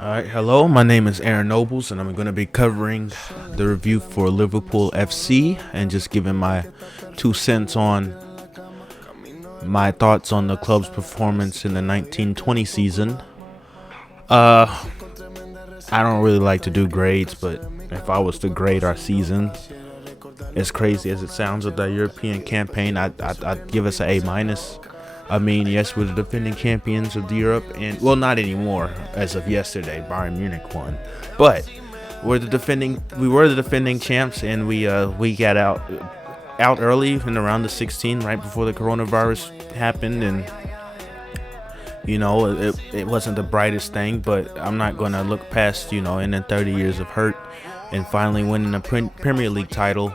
All right, hello. My name is Aaron Nobles, and I'm going to be covering the review for Liverpool FC and just giving my 2 cents on my thoughts on the club's performance in the 1920 season. Uh, I don't really like to do grades, but if I was to grade our season, as crazy as it sounds with the European campaign, I'd give us an A minus. I mean, yes, we're the defending champions of Europe, and well, not anymore. As of yesterday, Bayern Munich won, but we were the defending champs, and we got out early in the round of 16, right before the coronavirus happened, and it wasn't the brightest thing, but I'm not gonna look past and then 30 years of hurt, and finally winning a Premier League title.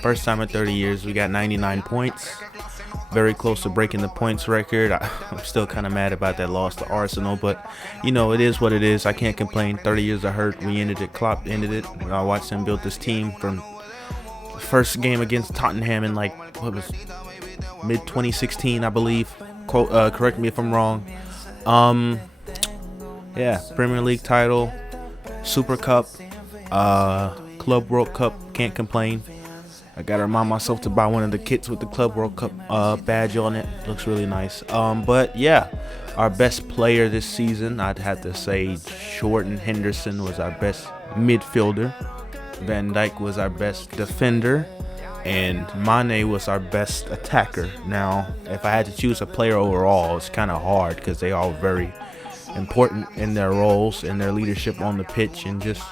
First time in 30 years, we got 99 points. Very close to breaking the points record. I'm still kind of mad about that loss to Arsenal, but it is what it is. I can't complain. 30 years of hurt. We ended it. Klopp ended it. I watched him build this team from the first game against Tottenham in mid 2016, I believe. Correct me if I'm wrong. Yeah, Premier League title, Super Cup, Club World Cup. Can't complain. I gotta remind myself to buy one of the kits with the Club World Cup badge on it. Looks really nice. But yeah, our best player this season, I'd have to say Jordan Henderson was our best midfielder. Van Dijk was our best defender. And Mane was our best attacker. Now, if I had to choose a player overall, it's kind of hard because they all very important in their roles and their leadership on the pitch, and just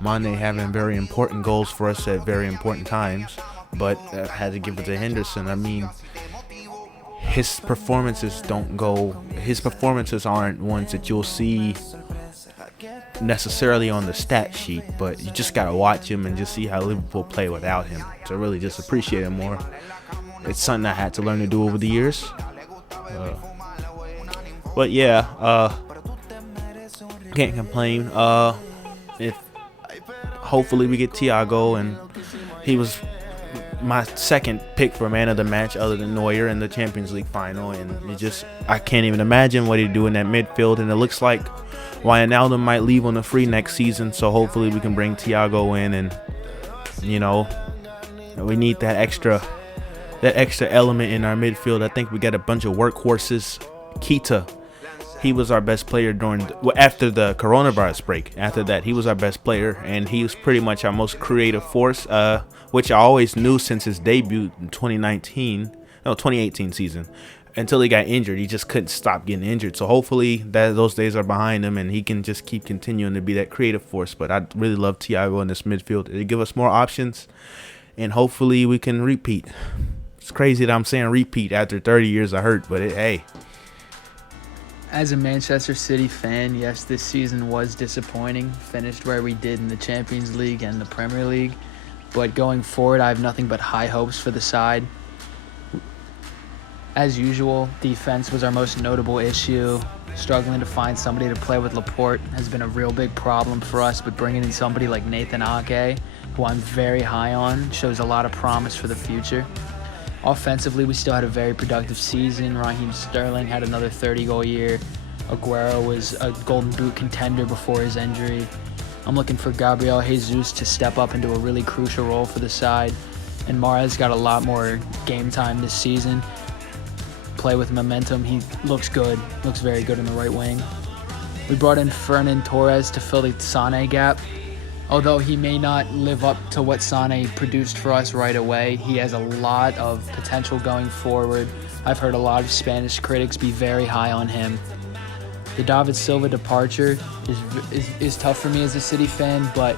Mane having very important goals for us at very important times. But I had to give it to Henderson. I mean, his performances aren't ones that you'll see necessarily on the stat sheet, but you just gotta watch him and just see how Liverpool play without him to really just appreciate him more. It's something I had to learn to do over the years. But yeah, can't complain. If hopefully we get Thiago, and he was my second pick for man of the match other than Neuer in the Champions League final, and I can't even imagine what he'd do in that midfield. And it looks like Wijnaldum might leave on a free next season, so hopefully we can bring Thiago in, and we need that extra element in our midfield. I think we got a bunch of workhorses. Keita, he was our best player after the coronavirus break. After that, he was our best player, and he was pretty much our most creative force, which I always knew since his debut in 2018 season. Until he got injured, he just couldn't stop getting injured. So hopefully those days are behind him, and he can just keep continuing to be that creative force. But I really love Thiago in this midfield. It'll give us more options, and hopefully we can repeat. It's crazy that I'm saying repeat after 30 years of hurt, but hey. As a Manchester City fan, yes, this season was disappointing. Finished where we did in the Champions League and the Premier League. But going forward, I have nothing but high hopes for the side. As usual, defense was our most notable issue. Struggling to find somebody to play with Laporte has been a real big problem for us, but bringing in somebody like Nathan Ake, who I'm very high on, shows a lot of promise for the future. Offensively, we still had a very productive season. Raheem Sterling had another 30-goal year. Aguero was a Golden Boot contender before his injury. I'm looking for Gabriel Jesus to step up into a really crucial role for the side. And Mahrez got a lot more game time this season. Play with momentum. He looks good. Looks very good in the right wing. We brought in Fernan Torres to fill the Sané gap. Although he may not live up to what Sané produced for us right away, he has a lot of potential going forward. I've heard a lot of Spanish critics be very high on him. The David Silva departure is tough for me as a City fan, but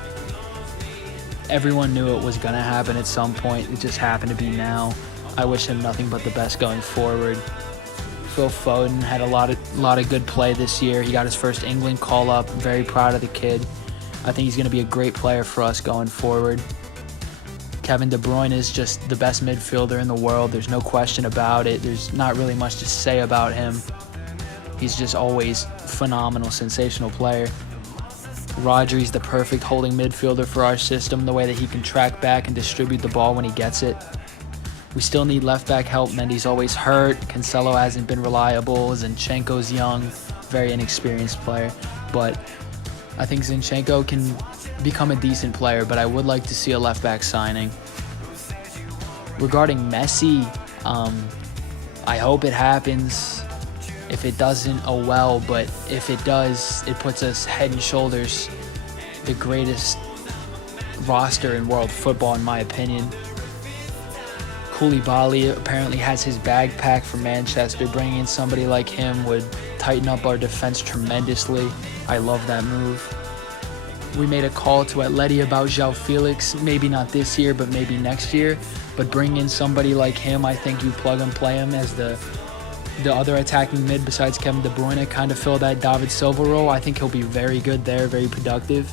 everyone knew it was going to happen at some point. It just happened to be now. I wish him nothing but the best going forward. Phil Foden had a lot of good play this year. He got his first England call-up. I'm very proud of the kid. I think he's going to be a great player for us going forward. Kevin De Bruyne is just the best midfielder in the world. There's no question about it. There's not really much to say about him. He's just always phenomenal, sensational player. Rodri's the perfect holding midfielder for our system, the way that he can track back and distribute the ball when he gets it. We still need left back help. Mendy's always hurt. Cancelo hasn't been reliable. Zinchenko's young, very inexperienced player. But I think Zinchenko can become a decent player, but I would like to see a left back signing. Regarding Messi, I hope it happens. If it doesn't, oh well, but if it does, it puts us head and shoulders the greatest roster in world football, in my opinion. Koulibaly apparently has his bag packed for Manchester. Bringing in somebody like him would tighten up our defense tremendously. I love that move. We made a call to Atleti about João Felix, maybe not this year, but maybe next year. But bring in somebody like him, I think you plug and play him as the other attacking mid besides Kevin De Bruyne, kind of fill that David Silva role. I think he'll be very good there, very productive.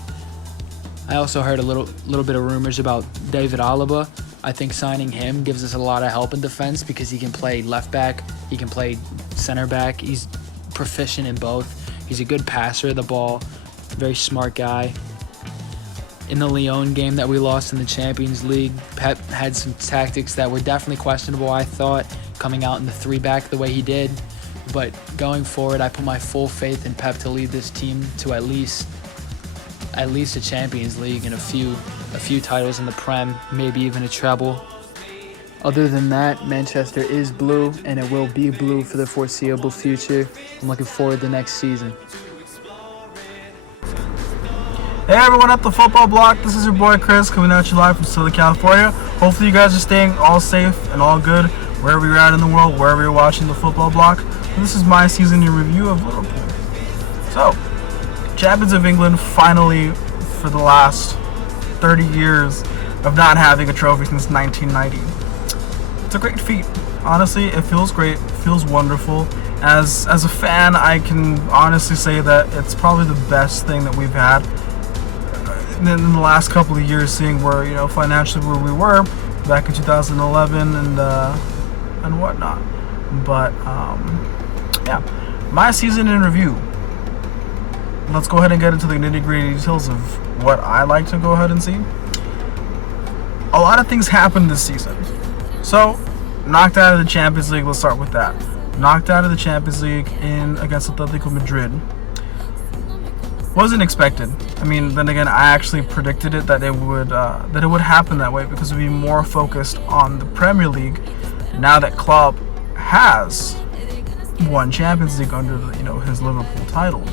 I also heard a little bit of rumors about David Alaba. I think signing him gives us a lot of help in defense because he can play left back, he can play center back. He's proficient in both. He's a good passer of the ball, very smart guy. In the Lyon game that we lost in the Champions League, Pep had some tactics that were definitely questionable, I thought, coming out in the 3-back the way he did. But going forward, I put my full faith in Pep to lead this team to at least a Champions League and a few titles in the Prem, maybe even a treble. Other than that, Manchester is blue, and it will be blue for the foreseeable future. I'm looking forward to next season. Hey everyone at the Football Block, this is your boy Chris coming at you live from Southern California. Hopefully you guys are staying all safe and all good wherever you're at in the world, wherever you're watching the Football Block. And this is my season in review of Liverpool. So, Champions of England finally, for the last 30 years of not having a trophy since 1990. It's a great feat. Honestly, it feels great, it feels wonderful. As a fan, I can honestly say that it's probably the best thing that we've had in the last couple of years, seeing where, financially where we were back in 2011 and whatnot. But yeah, my season in review. Let's go ahead and get into the nitty-gritty details of what I like to go ahead and see. A lot of things happened this season. So, knocked out of the Champions League. Let's start with that. Knocked out of the Champions League against Atletico Madrid. Wasn't expected. I mean, then again, I actually predicted it that it would happen that way because we'd be more focused on the Premier League now that Klopp has won Champions League under his Liverpool title,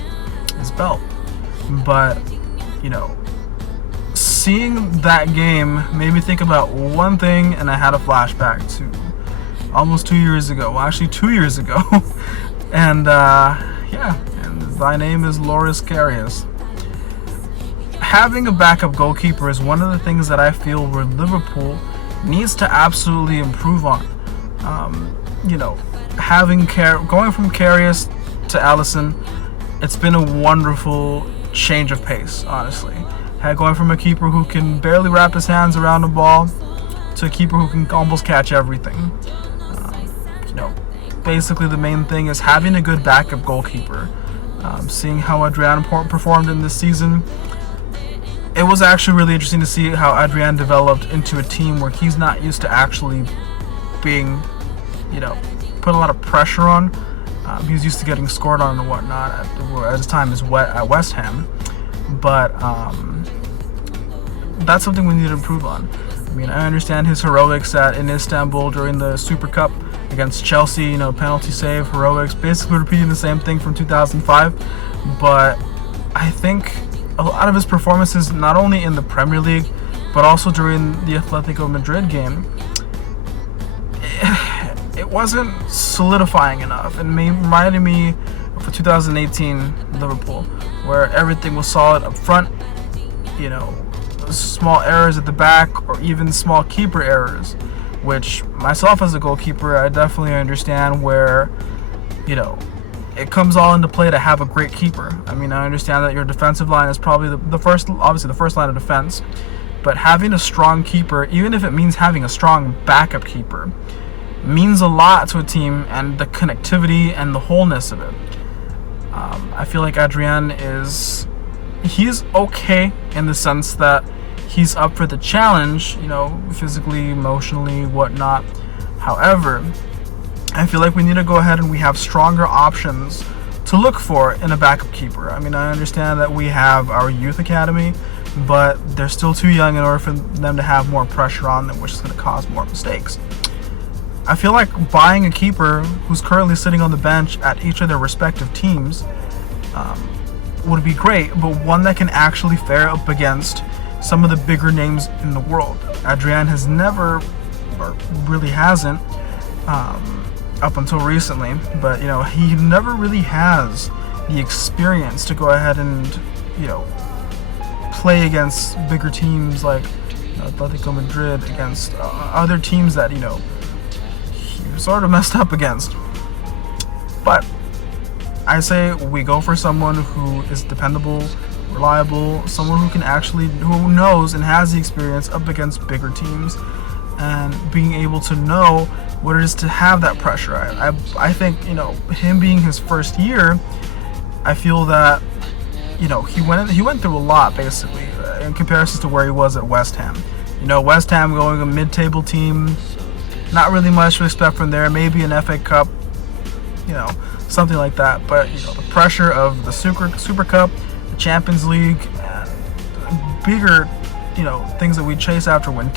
his belt. But seeing that game made me think about one thing, and I had a flashback to almost 2 years ago. Well, actually 2 years ago, and thy name is Loris Karius. Having a backup goalkeeper is one of the things that I feel where Liverpool needs to absolutely improve on. Going from Karius to Alisson, it's been a wonderful change of pace, honestly. Going from a keeper who can barely wrap his hands around the ball to a keeper who can almost catch everything. Basically the main thing is having a good backup goalkeeper. Seeing how Adrian performed in this season, it was actually really interesting to see how Adrian developed into a team where he's not used to actually being, put a lot of pressure on. He's used to getting scored on and whatnot at his time at West Ham. But that's something we need to improve on. I mean, I understand his heroics in Istanbul during the Super Cup against Chelsea, penalty save, heroics, basically repeating the same thing from 2005. But I think a lot of his performances, not only in the Premier League, but also during the Atletico Madrid game, it wasn't solidifying enough. It reminded me of the 2018 Liverpool, where everything was solid up front, small errors at the back or even small keeper errors, which myself as a goalkeeper, I definitely understand where, it comes all into play to have a great keeper. I mean, I understand that your defensive line is probably the first line of defense, but having a strong keeper, even if it means having a strong backup keeper, means a lot to a team and the connectivity and the wholeness of it. I feel like Adrian he's okay in the sense that he's up for the challenge, physically, emotionally, whatnot. However, I feel like we need to go ahead and we have stronger options to look for in a backup keeper. I mean, I understand that we have our youth academy, but they're still too young in order for them to have more pressure on them, which is going to cause more mistakes. I feel like buying a keeper who's currently sitting on the bench at each of their respective teams would be great, but one that can actually fare up against some of the bigger names in the world. Adrian has never, or really hasn't, up until recently, but he never really has the experience to go ahead and play against bigger teams like Atletico Madrid, against other teams that he sort of messed up against. But I say we go for someone who is dependable, reliable, someone who knows and has the experience up against bigger teams, and being able to know what it is to have that pressure. I think him being his first year, I feel that he went through a lot basically in comparison to where he was at West Ham. West Ham going a mid-table team, not really much to expect from there. Maybe an FA Cup, something like that. But the pressure of the Super Cup, the Champions League, and bigger things that we chase after win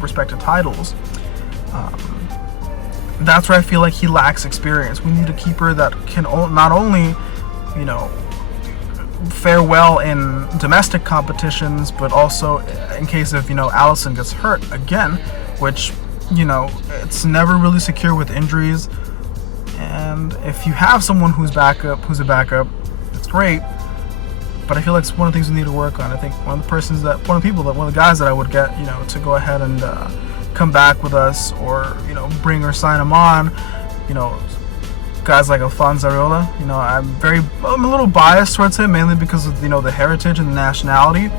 respective titles. That's where I feel like he lacks experience. We need a keeper that can not only fare well in domestic competitions, but also in case if Alisson gets hurt again, which it's never really secure with injuries. And if you have someone who's a backup, it's great. But I feel like it's one of the things we need to work on. I think one of the guys that I would get, to go ahead and come back with us, or bring or sign him on, guys like Alphonse Areola. I'm a little biased towards him, mainly because of the heritage and the nationality.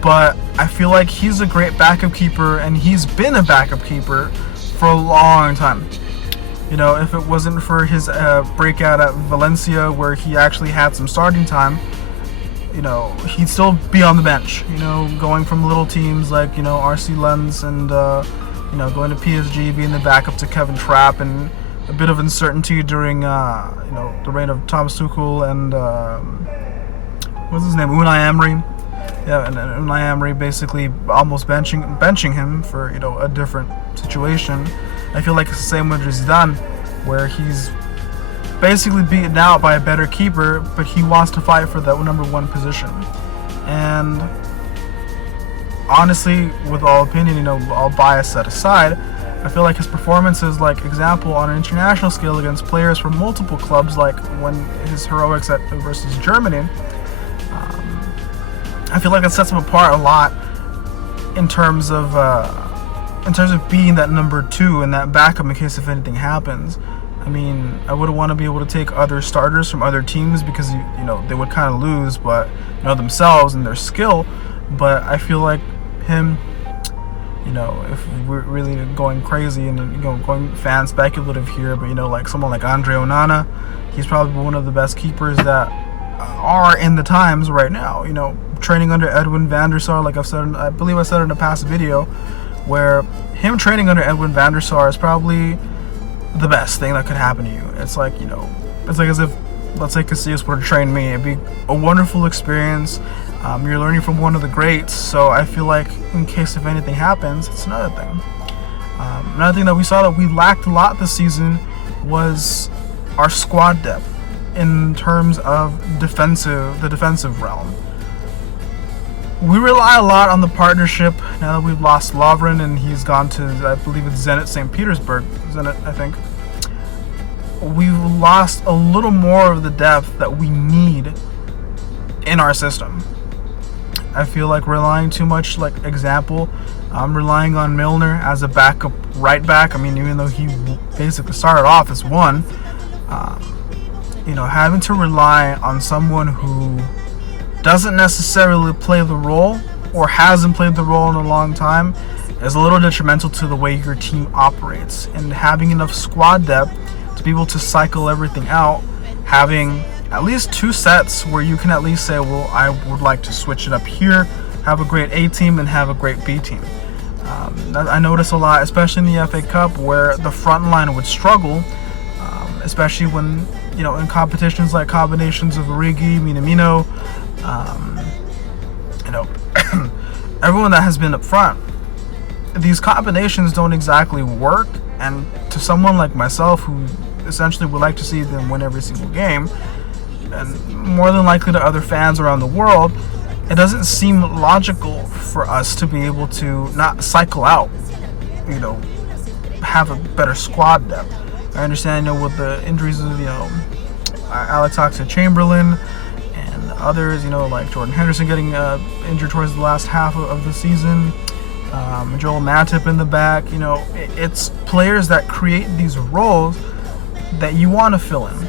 But I feel like he's a great backup keeper, and he's been a backup keeper for a long time. If it wasn't for his breakout at Valencia, where he actually had some starting time, he'd still be on the bench. Going from little teams like RC Lens and going to PSG, being the backup to Kevin Trapp, and a bit of uncertainty during the reign of Thomas Tuchel and what's his name, Unai Emery. Yeah, and Unai Emery basically almost benching him for a different situation. I feel like it's the same with Zidane, where he's basically beaten out by a better keeper, but he wants to fight for that number one position. And honestly, with all opinion, all bias set aside, I feel like his performances, like example on an international scale against players from multiple clubs, like when his heroics versus Germany, I feel like it sets him apart a lot in terms of being that number two and that backup in case if anything happens. I mean, I would want to be able to take other starters from other teams because they would kind of lose, but themselves and their skill. But I feel like him, if we're really going crazy and going fan speculative here, but like someone like Andre Onana, he's probably one of the best keepers that are in the times right now. Training under Edwin van der Sar, like I believe I said in a past video, where him training under Edwin van der Sar is probably the best thing that could happen to you. It's like it's like as if, let's say, Casillas were to train me. It'd be a wonderful experience. You're learning from one of the greats, so I feel like in case if anything happens, it's another thing. Another thing that we saw that we lacked a lot this season was our squad depth in terms of the defensive realm. We rely a lot on the partnership now that we've lost Lovren and he's gone to, I believe it's Zenit St. Petersburg. Zenit, I think. We've lost a little more of the depth that we need in our system. I feel like relying too much, like example, I'm relying on Milner as a backup right back. I mean, even though he basically started off as one, having to rely on someone who doesn't necessarily play the role or hasn't played the role in a long time is a little detrimental to the way your team operates. And having enough squad depth to be able to cycle everything out, having at least two sets where you can at least say, well, I would like to switch it up here, have a great A team and have a great B team. I notice a lot, especially in the FA Cup, where the front line would struggle, especially when in competitions like combinations of Origi, Minamino, you know, everyone that has been up front, these combinations don't exactly work. And to someone like myself, who essentially would like to see them win every single game, and more than likely to other fans around the world, it doesn't seem logical for us to be able to not cycle out, have a better squad depth. I understand, with the injuries of, Alex Oxlade-Chamberlain and others, like Jordan Henderson getting injured towards the last half of the season, Joel Matip in the back, it's players that create these roles that you want to fill in,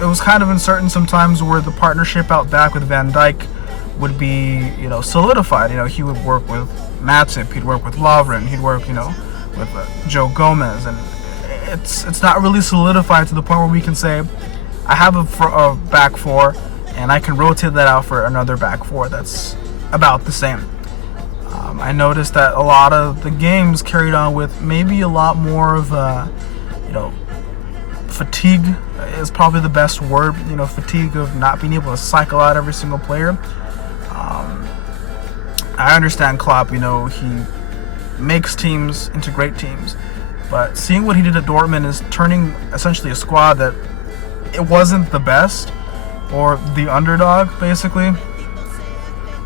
It was kind of uncertain sometimes where the partnership out back with Van Dijk would be, solidified. He would work with Matip, he'd work with Lovren, he'd work, with Joe Gomez, and it's not really solidified to the point where we can say, I have a back four, and I can rotate that out for another back four that's about the same. I noticed that a lot of the games carried on with maybe a lot more of, fatigue is probably the best word, fatigue of not being able to cycle out every single player. I understand Klopp, he makes teams into great teams, but seeing what he did at Dortmund is turning essentially a squad that it wasn't the best or the underdog, basically.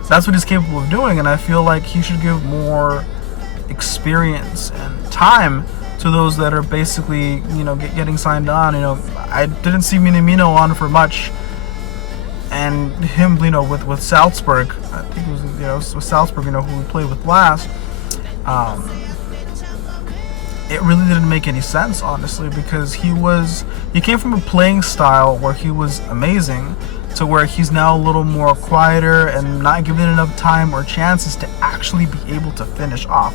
That's what he's capable of doing, and I feel like he should give more experience and time to those that are basically, getting signed on. I didn't see Minamino on for much, and him, with Salzburg, I think it was, with Salzburg, who we played with last, it really didn't make any sense, honestly, because he came from a playing style where he was amazing to where he's now a little more quieter and not given enough time or chances to actually be able to finish off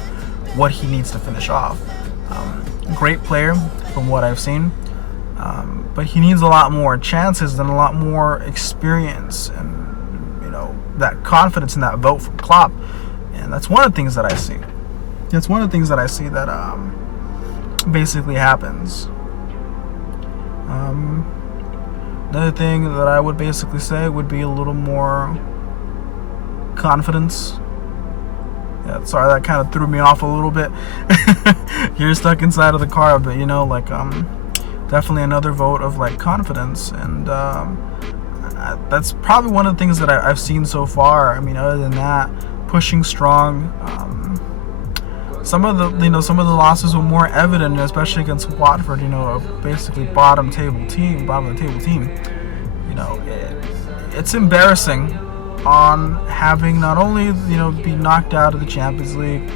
what he needs to finish off. Great player from what I've seen, but he needs a lot more chances and a lot more experience and that confidence and that vote from Klopp. And that's one of the things that I see. That's one of the things that I see that basically happens. Another thing that I would basically say would be a little more confidence. Yeah, sorry, that kind of threw me off a little bit. You're stuck inside of the car, but definitely another vote of confidence, and that's probably one of the things that I've seen so far. Other than that, pushing strong. Some of the losses were more evident, especially against Watford. Basically bottom of the table team. It's embarrassing on having not only be knocked out of the Champions League,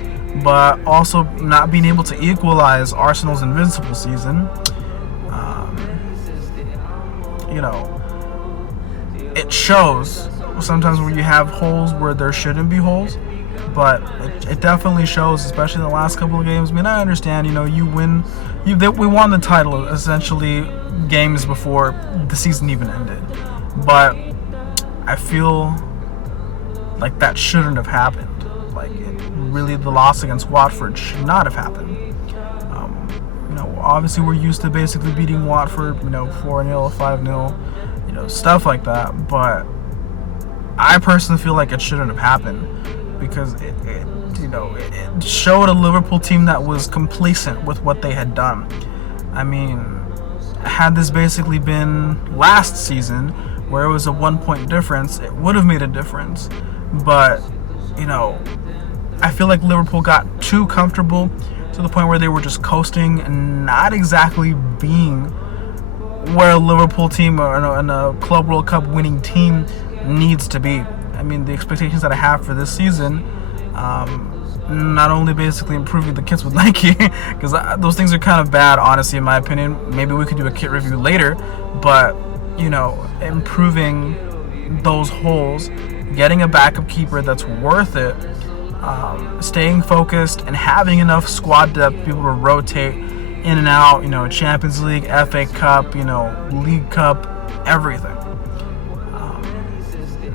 but also not being able to equalize Arsenal's invincible season. It shows sometimes where you have holes where there shouldn't be holes, but it definitely shows, especially in the last couple of games. I understand, you win. We won the title essentially games before the season even ended, but I feel like that shouldn't have happened. Really, the loss against Watford should not have happened. Obviously we're used to basically beating Watford, 4-0, 5-0, stuff like that. But I personally feel like it shouldn't have happened because it showed a Liverpool team that was complacent with what they had done. Had this basically been last season, where it was a 1-point difference, it would have made a difference. But, I feel like Liverpool got too comfortable to the point where they were just coasting and not exactly being where a Liverpool team or a Club World Cup winning team needs to be. The expectations that I have for this season, not only basically improving the kits with Nike, because those things are kind of bad, honestly, in my opinion. Maybe we could do a kit review later, but improving those holes, getting a backup keeper that's worth it, staying focused, and having enough squad depth to be able to rotate in and out, Champions League, FA Cup, League Cup, everything.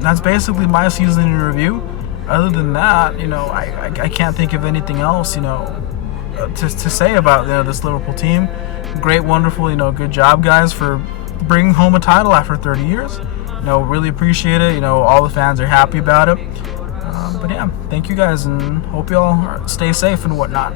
That's basically my season in review. Other than that, I can't think of anything else, to say about this Liverpool team. great, wonderful, good job, guys, for bringing home a title after 30 years. Really appreciate it. All the fans are happy about it. But yeah, thank you guys, and hope you all stay safe and whatnot.